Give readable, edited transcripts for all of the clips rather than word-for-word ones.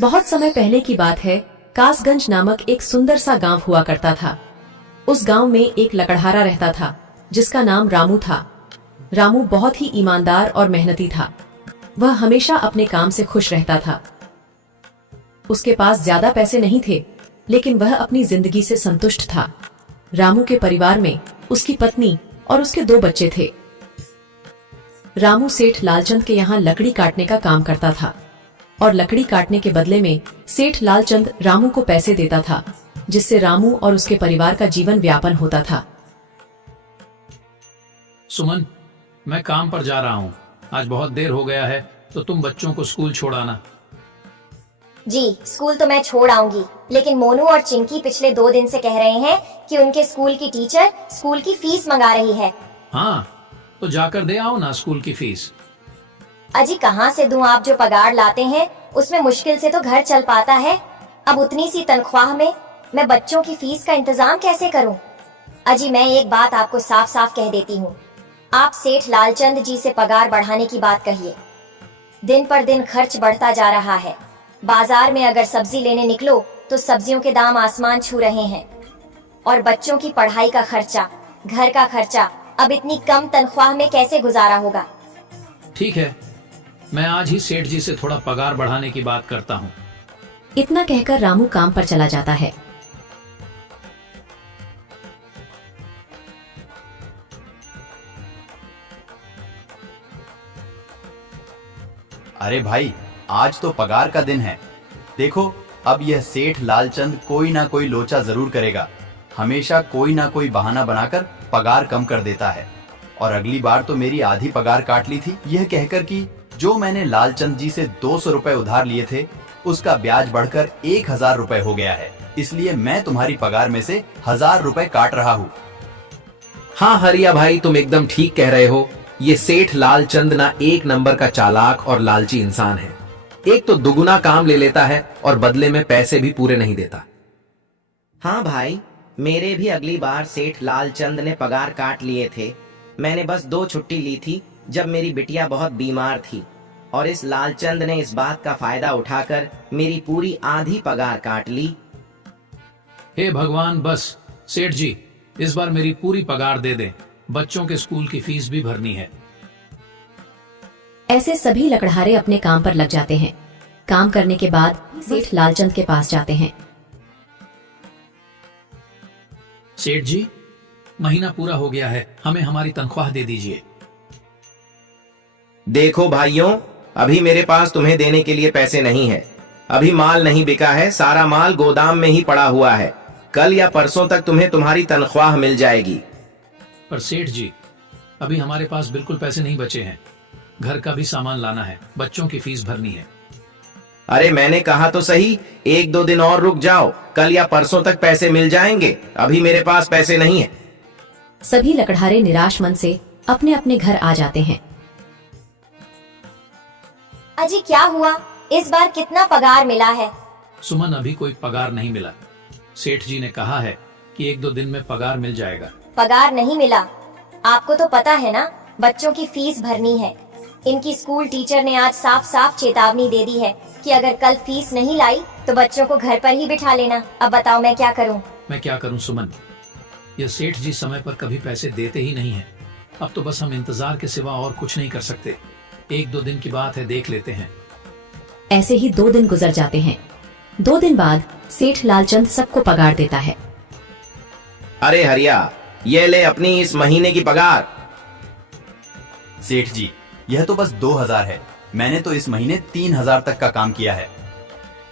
बहुत समय पहले की बात है। कासगंज नामक एक सुंदर सा गांव हुआ करता था। उस गांव में एक लकड़हारा रहता था जिसका नाम रामू था। रामू बहुत ही ईमानदार और मेहनती था। वह हमेशा अपने काम से खुश रहता था। उसके पास ज्यादा पैसे नहीं थे, लेकिन वह अपनी जिंदगी से संतुष्ट था। रामू के परिवार में उसकी पत्नी और उसके 2 बच्चे थे। रामू सेठ लालचंद के यहाँ लकड़ी काटने का काम करता था और लकड़ी काटने के बदले में सेठ लालचंद रामू को पैसे देता था, जिससे रामू और उसके परिवार का जीवन व्यापन होता था। सुमन, मैं काम पर जा रहा हूँ। आज बहुत देर हो गया है, तो तुम बच्चों को स्कूल छोड़ाना। जी, स्कूल तो मैं छोड़ आऊंगी, लेकिन मोनू और चिंकी पिछले 2 दिन से कह रहे हैं कि उनके स्कूल की टीचर स्कूल की फीस मंगा रही है। हाँ, तो जाकर दे आओ ना स्कूल की फीस। अजी कहाँ से दूं? आप जो पगार लाते हैं उसमें मुश्किल से तो घर चल पाता है। अब उतनी सी तनख्वाह में मैं बच्चों की फीस का इंतजाम कैसे करूं? अजी मैं एक बात आपको साफ साफ कह देती हूँ, आप सेठ लालचंद जी से पगार बढ़ाने की बात कहिए। दिन पर दिन खर्च बढ़ता जा रहा है। बाजार में अगर सब्जी लेने निकलो तो सब्जियों के दाम आसमान छू रहे हैं, और बच्चों की पढ़ाई का खर्चा, घर का खर्चा अब इतनी कम तनख्वाह में कैसे गुजारा होगा? ठीक है, मैं आज ही सेठ जी से थोड़ा पगार बढ़ाने की बात करता हूँ। इतना कहकर रामू काम पर चला जाता है। अरे भाई, आज तो पगार का दिन है। देखो, अब यह सेठ लालचंद कोई ना कोई लोचा जरूर करेगा। हमेशा कोई ना कोई बहाना बनाकर पगार कम कर देता है। और अगली बार तो मेरी आधी पगार काट ली थी, यह कहकर कि जो मैंने लालचंद जी से 200 रुपए उधार लिए थे, उसका ब्याज बढ़कर 1000 रुपए हो गया है। इसलिए मैं तुम्हारी पगार में से 1000 रुपए काट रहा हूँ। हाँ हरिया भाई, तुम एकदम ठीक कह रहे हो। ये सेठ लालचंद ना एक नंबर का चालाक और लालची इंसान है। एक तो दुगुना काम ले लेता है और बदले में पैसे भी पूरे नहीं देता। हाँ भाई, मेरे भी अगली बार सेठ लालचंद ने पगार काट लिए थे। मैंने बस 2 छुट्टी ली थी जब मेरी बिटिया बहुत बीमार थी, और इस लालचंद ने इस बात का फायदा उठाकर मेरी पूरी आधी पगार काट ली। हे भगवान, बस सेठ जी इस बार मेरी पूरी पगार दे दें। बच्चों के स्कूल की फीस भी भरनी है। ऐसे सभी लकड़हारे अपने काम पर लग जाते हैं। काम करने के बाद सेठ लालचंद के पास जाते हैं। सेठ जी, महीना पूरा हो गया है, हमें हमारी तनख्वाह दे दीजिए। देखो भाइयों, अभी मेरे पास तुम्हें देने के लिए पैसे नहीं है। अभी माल नहीं बिका है, सारा माल गोदाम में ही पड़ा हुआ है। कल या परसों तक तुम्हें तुम्हारी तनख्वाह मिल जाएगी। पर सेठ जी, अभी हमारे पास बिल्कुल पैसे नहीं बचे हैं। घर का भी सामान लाना है, बच्चों की फीस भरनी है। अरे मैंने कहा तो सही, 1-2 दिन और रुक जाओ, कल या परसों तक पैसे मिल जाएंगे। अभी मेरे पास पैसे नहीं है। सभी लकड़हारे निराश मन से अपने अपने घर आ जाते हैं। अजी क्या हुआ? इस बार कितना पगार मिला है? सुमन, अभी कोई पगार नहीं मिला। सेठ जी ने कहा है कि 1-2 दिन में पगार मिल जाएगा। पगार नहीं मिला? आपको तो पता है ना, बच्चों की फीस भरनी है। इनकी स्कूल टीचर ने आज साफ साफ चेतावनी दे दी है कि अगर कल फीस नहीं लाई तो बच्चों को घर पर ही बिठा लेना। अब बताओ मैं क्या करूं? मैं क्या करूं सुमन, यह सेठ जी समय पर कभी पैसे देते ही नहीं है। अब तो बस हम इंतजार के सिवा और कुछ नहीं कर सकते। 1-2 दिन की बात है, देख लेते हैं। ऐसे ही 2 दिन गुजर जाते हैं। 2 दिन बाद सेठ लालचंद सबको पगार देता है। अरे हरिया, ये ले अपनी इस महीने की पगार। सेठ जी, यह तो बस 2000 है। मैंने तो इस महीने 3000 तक का काम किया है।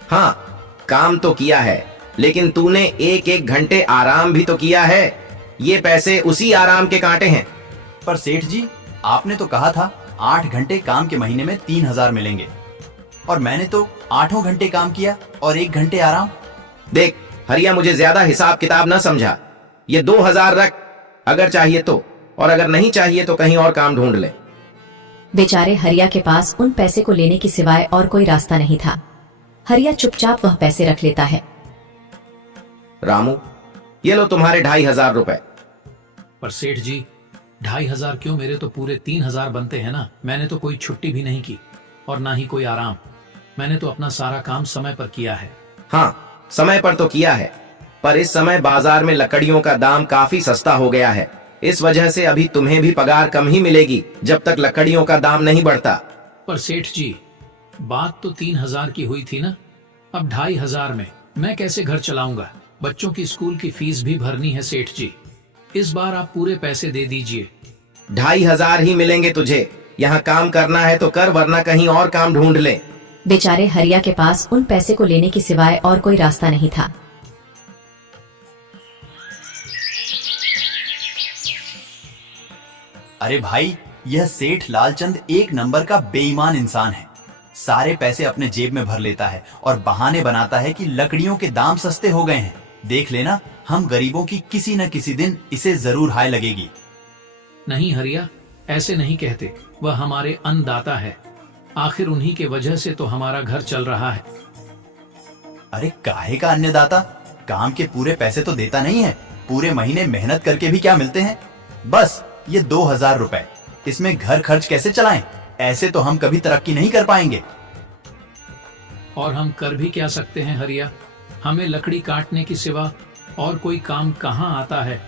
हाँ, काम तो किया है, लेकिन तूने 1-1 घंटे आराम भी तो किया है। ये पैसे उसी आराम के कांटे हैं। पर सेठ जी, आपने तो कहा था 8 घंटे काम के महीने में 3000 मिलेंगे, और मैंने तो 8 घंटे काम किया और 1 घंटे आराम। देख हरिया, मुझे ज्यादा हिसाब किताब न समझा। ये 2000 रख, अगर चाहिए तो, और अगर नहीं चाहिए तो कहीं और काम ढूंढ ले। बेचारे हरिया के पास उन पैसे को लेने की सिवाय और कोई रास्ता नहीं था। हरिया चुपचाप वह पैसे रख लेता है। रामू, ये लो तुम्हारे 2500 रुपए। पर सेठ जी, 2500 क्यों? मेरे तो पूरे 3000 बनते हैं ना। मैंने तो कोई छुट्टी भी नहीं की और ना ही कोई आराम। मैंने तो अपना सारा काम समय पर किया है। हाँ, समय पर तो किया है, पर इस समय बाजार में लकड़ियों का दाम काफी सस्ता हो गया है। इस वजह से अभी तुम्हें भी पगार कम ही मिलेगी जब तक लकड़ियों का दाम नहीं बढ़ता। पर सेठ जी, बात तो 3,000 की हुई थी ना, अब 2,500 में मैं कैसे घर चलाऊंगा? बच्चों की स्कूल की फीस भी भरनी है सेठ जी। इस बार आप पूरे पैसे दे दीजिए। 2,500 ही मिलेंगे तुझे। यहाँ काम करना है तो कर, वरना कहीं और काम ढूंढ ले। बेचारे हरिया के पास उन पैसे को लेने के सिवाय और कोई रास्ता नहीं था। अरे भाई, यह सेठ लालचंद एक नंबर का बेईमान इंसान है। सारे पैसे अपने जेब में भर लेता है और बहाने बनाता है कि लकड़ियों के दाम सस्ते हो गए हैं। देख लेना, हम गरीबों की किसी न किसी दिन इसे जरूर हाय लगेगी। नहीं हरिया, ऐसे नहीं कहते। वह हमारे अन्नदाता है, आखिर उन्हीं के वजह से तो हमारा घर चल रहा है। अरे काहे का अन्नदाता? काम के पूरे पैसे तो देता नहीं है। पूरे महीने मेहनत करके भी क्या मिलते हैं? बस ये 2,000 रुपए। इसमें घर खर्च कैसे चलाएं? ऐसे तो हम कभी तरक्की नहीं कर पाएंगे। और हम कर भी क्या सकते हैं हरिया? हमें लकड़ी काटने की सिवा और कोई काम कहाँ आता है?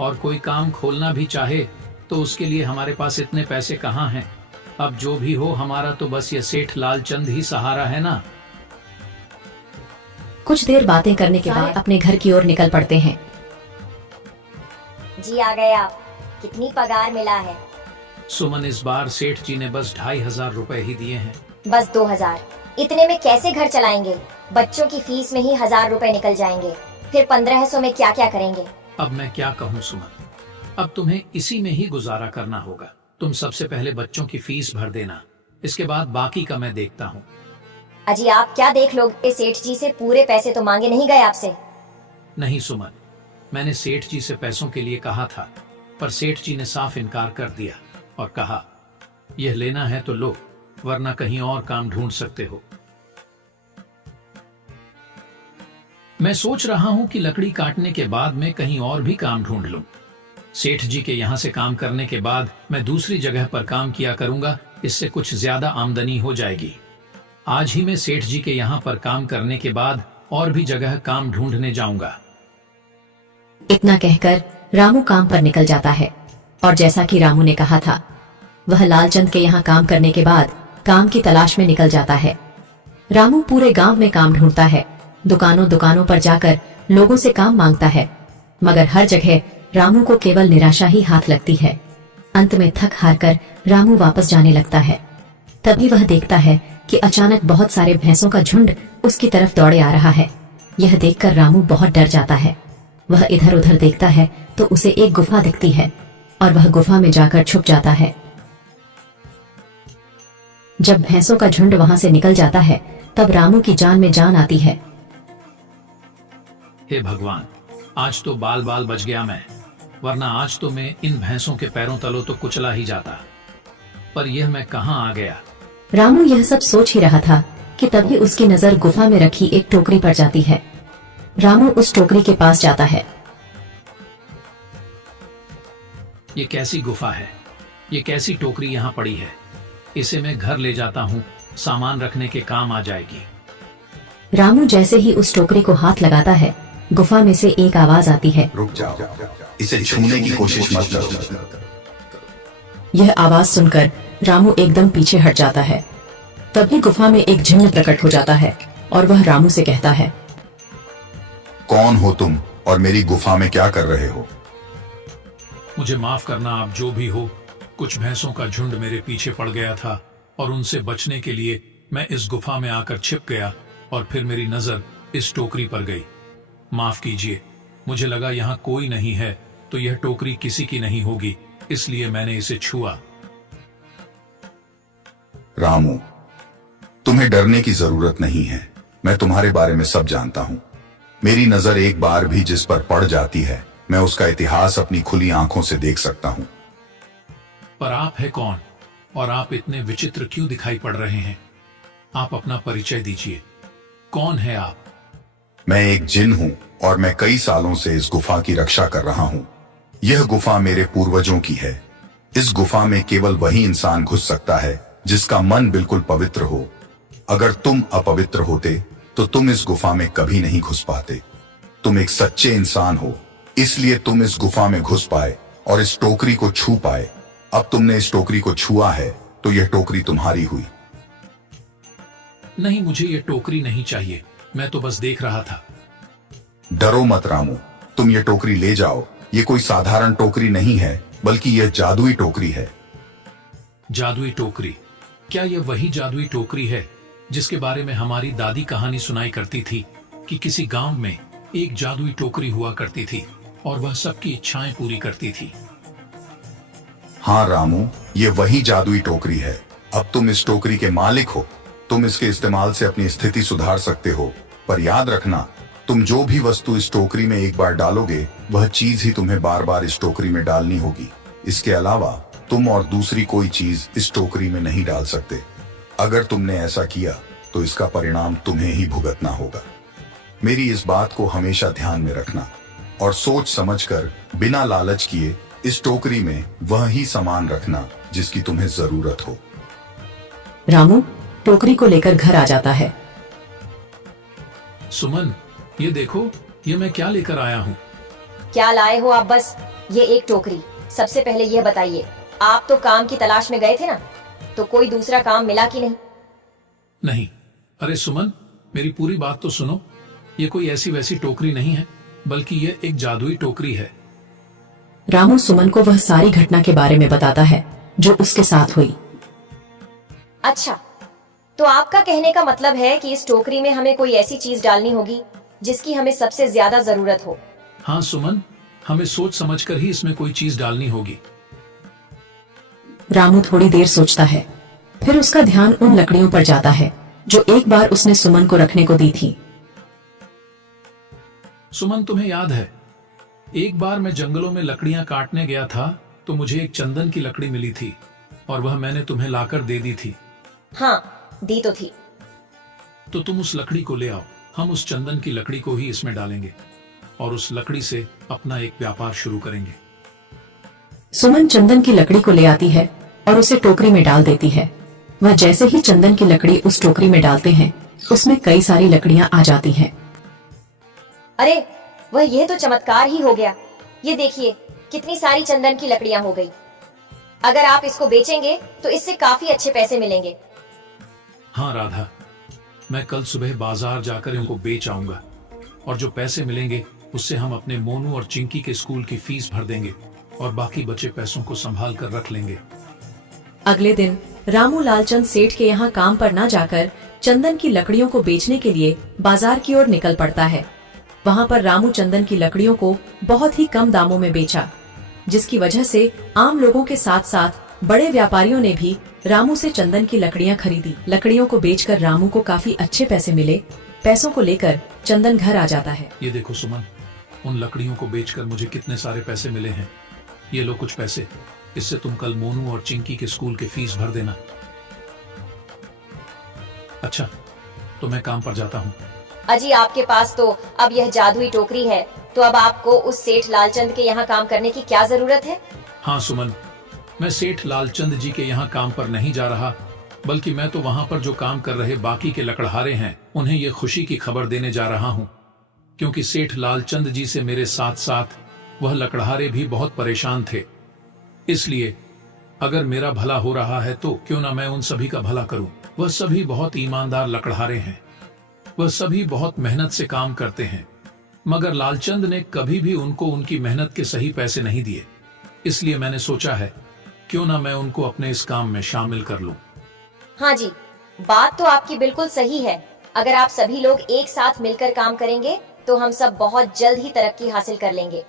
और कोई काम खोलना भी चाहे तो उसके लिए हमारे पास इतने पैसे कहाँ हैं? अब जो भी हो, हमारा तो बस ये सेठ लालचंद ही सहारा है ना। कुछ देर बातें करने के बाद अपने घर की ओर निकल पड़ते हैं। जी आ गए आप। कितनी पगार मिला है? सुमन, इस बार सेठ जी ने बस 2,500 रुपए ही दिए हैं। बस 2,000? इतने में कैसे घर चलाएंगे? बच्चों की फीस में ही 1,000 रुपए निकल जाएंगे। फिर 1,500 में क्या क्या करेंगे? अब मैं क्या कहूँ सुमन, अब तुम्हें इसी में ही गुजारा करना होगा। तुम सबसे पहले बच्चों की फीस भर देना, इसके बाद बाकी का मैं देखता हूँ। अजी आप क्या देख लोगे? सेठ जी से पूरे पैसे तो मांगे नहीं गए आपसे? नहीं सुमन, मैंने सेठ जी से पैसों के लिए कहा था, पर सेठ जी ने साफ इनकार कर दिया और कहा, यह लेना है तो लो, वरना कहीं और काम ढूंढ सकते हो। मैं सोच रहा हूं कि लकड़ी काटने के बाद मैं कहीं और भी काम ढूंढ लूं। सेठ जी के यहाँ से काम करने के बाद मैं दूसरी जगह पर काम किया करूंगा, इससे कुछ ज्यादा आमदनी हो जाएगी। आज ही मैं सेठ जी के यहाँ पर काम करने के बाद और भी जगह काम ढूंढने जाऊंगा। इतना कहकर रामू काम पर निकल जाता है और जैसा कि रामू ने कहा था, वह लालचंद के यहाँ काम करने के बाद काम की तलाश में निकल जाता है। रामू पूरे गांव में काम ढूंढता है, दुकानों दुकानों पर जाकर लोगों से काम मांगता है, मगर हर जगह रामू को केवल निराशा ही हाथ लगती है। अंत में थक हार कर रामू वापस जाने लगता है। तभी वह देखता है कि अचानक बहुत सारे भैंसों का झुंड उसकी तरफ दौड़े आ रहा है। यह देखकर रामू बहुत डर जाता है। वह इधर उधर देखता है तो उसे एक गुफा दिखती है और वह गुफा में जाकर छुप जाता है। जब भैंसों का झुंड वहां से निकल जाता है तब रामू की जान में जान आती है। हे भगवान, आज तो बाल बाल बच गया मैं, वरना आज तो मैं इन भैंसों के पैरों तलों तो कुचला ही जाता। पर यह मैं कहाँ आ गया? रामू यह सब सोच ही रहा था कि तभी उसकी नजर गुफा में रखी एक टोकरी पर जाती है। रामू उस टोकरी के पास जाता है। ये कैसी गुफा है? ये कैसी टोकरी यहाँ पड़ी है? इसे मैं घर ले जाता हूँ, सामान रखने के काम आ जाएगी। रामू जैसे ही उस टोकरी को हाथ लगाता है, गुफा में से एक आवाज आती है, रुक जाओ, इसे छूने की कोशिश मत करो। यह आवाज सुनकर रामू एकदम पीछे हट जाता है। तभी गुफा में एक जिन्न प्रकट हो जाता है और वह रामू से कहता है, कौन हो तुम और मेरी गुफा में क्या कर रहे हो? मुझे माफ करना, आप जो भी हो। कुछ भैंसों का झुंड मेरे पीछे पड़ गया था और उनसे बचने के लिए मैं इस गुफा में आकर छिप गया और फिर मेरी नजर इस टोकरी पर गई। माफ कीजिए, मुझे लगा यहाँ कोई नहीं है तो यह टोकरी किसी की नहीं होगी, इसलिए मैंने इसे छुआ। रामू, तुम्हें डरने की जरूरत नहीं है। मैं तुम्हारे बारे में सब जानता हूँ। मेरी नजर एक बार भी जिस पर पड़ जाती है, मैं उसका इतिहास अपनी खुली आंखों से देख सकता हूँ। पर आप है कौन और आप इतने विचित्र क्यों दिखाई पड़ रहे हैं? आप अपना परिचय दीजिए, कौन है आप? मैं एक जिन हूँ और मैं कई सालों से इस गुफा की रक्षा कर रहा हूँ। यह गुफा मेरे पूर्वजों की है। इस गुफा में केवल वही इंसान घुस सकता है जिसका मन बिल्कुल पवित्र हो। अगर तुम अपवित्र होते तो तुम इस गुफा में कभी नहीं घुस पाते। तुम एक सच्चे इंसान हो, इसलिए तुम इस गुफा में घुस पाए और इस टोकरी को छू पाए। अब तुमने इस टोकरी को छुआ है तो यह टोकरी तुम्हारी हुई। नहीं, मुझे ये टोकरी नहीं चाहिए, मैं तो बस देख रहा था। डरो मत रामू, तुम ये टोकरी ले जाओ। ये कोई साधारण टोकरी नहीं है, बल्कि यह जादुई टोकरी है। जादुई टोकरी? क्या यह वही जादुई टोकरी है जिसके बारे में हमारी दादी कहानी सुनाई करती थी कि किसी गांव में एक जादुई टोकरी हुआ करती थी और वह सबकी इच्छाएं पूरी करती थी? हाँ रामू, ये वही जादुई टोकरी है। अब तुम इस टोकरी के मालिक हो। तुम इसके इस्तेमाल से अपनी स्थिति सुधार सकते हो, पर याद रखना, तुम जो भी वस्तु इस टोकरी में एक बार डालोगे, वह चीज ही तुम्हें बार बार इस टोकरी में डालनी होगी। इसके अलावा तुम और दूसरी कोई चीज इस टोकरी में नहीं डाल सकते। अगर तुमने ऐसा किया तो इसका परिणाम तुम्हें ही भुगतना होगा। मेरी इस बात को हमेशा ध्यान में रखना और सोच समझकर बिना लालच किए इस टोकरी में वह ही सामान रखना जिसकी तुम्हें जरूरत हो। रामू टोकरी को लेकर घर आ जाता है। सुमन, ये देखो, ये मैं क्या लेकर आया हूँ। क्या लाए हो आप? बस ये एक टोकरी। सबसे पहले यह बताइए, आप तो काम की तलाश में गए थे ना, तो कोई दूसरा काम मिला कि नहीं? नहीं। अरे सुमन, मेरी पूरी बात तो सुनो। ये कोई ऐसी वैसी टोकरी नहीं है, बल्कि ये एक जादुई टोकरी है। रामू सुमन को वह सारी घटना के बारे में बताता है जो उसके साथ हुई। अच्छा, तो आपका कहने का मतलब है कि इस टोकरी में हमें कोई ऐसी चीज डालनी होगी जिसकी हमें सबसे ज्यादा जरूरत हो। हाँ सुमन, हमें सोच समझकर ही इसमें कोई चीज डालनी होगी। रामू थोड़ी देर सोचता है, फिर उसका ध्यान उन लकड़ियों पर जाता है जो एक बार उसने सुमन को रखने को दी थी। सुमन, तुम्हें याद है, एक बार मैं जंगलों में लकड़ियां काटने गया था तो मुझे एक चंदन की लकड़ी मिली थी और वह मैंने तुम्हें लाकर दे दी थी। हाँ, दी तो थी। तो तुम उस लकड़ी को ले आओ। हम उस चंदन की लकड़ी को ही इसमें डालेंगे और उस लकड़ी से अपना एक व्यापार शुरू करेंगे। सुमन चंदन की लकड़ी को ले आती है और उसे टोकरी में डाल देती है। वह जैसे ही चंदन की लकड़ी उस टोकरी में डालते हैं, उसमें कई सारी लकड़ियां आ जाती हैं। अरे वह, यह तो चमत्कार ही हो गया। ये देखिए, कितनी सारी चंदन की लकड़ियां हो गई। अगर आप इसको बेचेंगे तो इससे काफी अच्छे पैसे मिलेंगे। हाँ राधा, मैं कल सुबह बाजार जाकर इनको बेच आऊंगा और जो पैसे मिलेंगे उससे हम अपने मोनू और चिंकी के स्कूल की फीस भर देंगे और बाकी बचे पैसों को संभाल कर रख लेंगे। अगले दिन रामू लालचंद सेठ के यहाँ काम पर न जाकर चंदन की लकड़ियों को बेचने के लिए बाजार की ओर निकल पड़ता है। वहाँ पर रामू चंदन की लकड़ियों को बहुत ही कम दामों में बेचा, जिसकी वजह से आम लोगों के साथ साथ बड़े व्यापारियों ने भी रामू से चंदन की लकड़ियाँ खरीदी। लकड़ियों को बेचकर रामू को काफी अच्छे पैसे मिले। पैसों को लेकर चंदन घर आ जाता है। ये देखो सुमन, उन लकड़ियों को बेचकर मुझे कितने सारे पैसे मिले हैं। ये लो कुछ पैसे, इससे तुम कल मोनू और चिंकी के स्कूल की फीस भर देना। अच्छा, तो मैं काम पर जाता हूँ। अजी, आपके पास तो अब यह जादुई टोकरी है, तो अब आपको उस सेठ लालचंद के यहाँ काम करने की क्या जरूरत है? हाँ सुमन, मैं सेठ लालचंद जी के यहाँ काम पर नहीं जा रहा, बल्कि मैं तो वहाँ पर जो काम कर रहे बाकी के लकड़हारे हैं उन्हें ये खुशी की खबर देने जा रहा हूँ, क्योंकि सेठ लालचंद जी से मेरे साथ साथ वह लकड़हारे भी बहुत परेशान थे। इसलिए अगर मेरा भला हो रहा है तो क्यों ना मैं उन सभी का भला करूं। वह सभी बहुत ईमानदार लकड़हारे हैं, वह सभी बहुत मेहनत से काम करते हैं, मगर लालचंद ने कभी भी उनको उनकी मेहनत के सही पैसे नहीं दिए। इसलिए मैंने सोचा है क्यों ना मैं उनको अपने इस काम में शामिल कर लूं। हाँ जी, बात तो आपकी बिल्कुल सही है। अगर आप सभी लोग एक साथ मिलकर काम करेंगे तो हम सब बहुत जल्द ही तरक्की हासिल कर लेंगे।